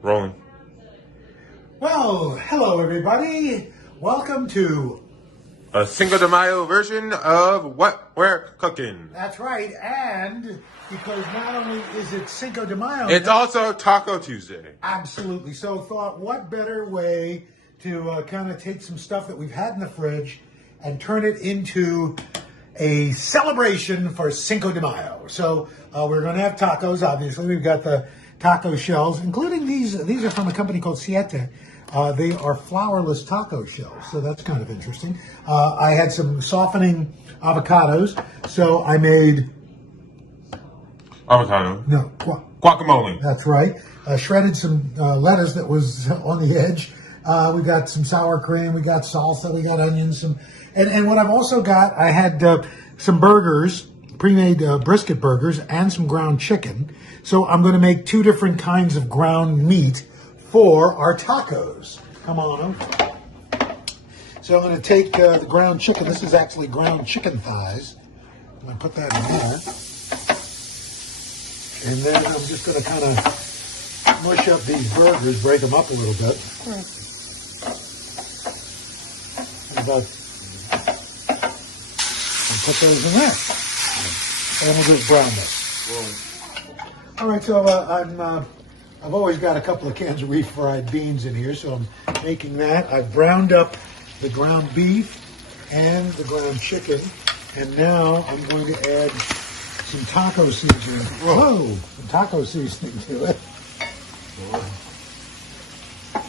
Rolling. Well, hello everybody. Welcome to... A Cinco de Mayo version of what we're cooking. That's right, and because not only is it Cinco de Mayo... It's also Taco Tuesday. Absolutely. So thought, what better way to kind of take some stuff that we've had in the fridge and turn it into a celebration for Cinco de Mayo. So we're going to have tacos, obviously. We've got the taco shells, including these. These are from a company called Siete. They are flourless taco shells, so that's kind of interesting. I had some softening avocados, so I made... Avocado. No, guacamole. That's right. Shredded some lettuce that was on the edge. We got some sour cream. We got salsa. We got onions. And what I've also got, I had some burgers, pre-made brisket burgers, and some ground chicken. So I'm going to make two different kinds of ground meat for our tacos. Come on. So I'm going to take the ground chicken. This is actually ground chicken thighs. I'm going to put that in there. And then I'm just going to kind of mush up these burgers, break them up a little bit. And put those in there. And we'll just brown this. All right, so I've always got a couple of cans of refried beans in here, so I'm making that. I've browned up the ground beef and the ground chicken, and now I'm going to add some taco seasoning. Whoa! Some taco seasoning to it. I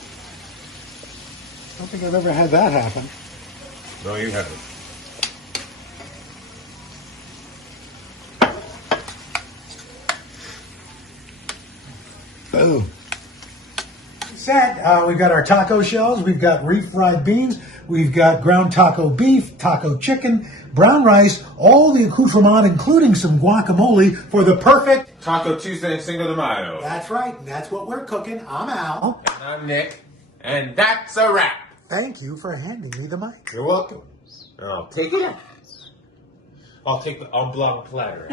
don't think I've ever had that happen. No, you haven't. Boom. Set. We've got our taco shells. We've got refried beans. We've got ground taco beef, taco chicken, brown rice, all the accoutrement, including some guacamole for the perfect Taco Tuesday and Cinco de Mayo. That's right. That's what we're cooking. I'm Al. And I'm Nick. And that's a wrap. Thank you for handing me the mic. You're welcome. And I'll take it. I'll take the oblong platter.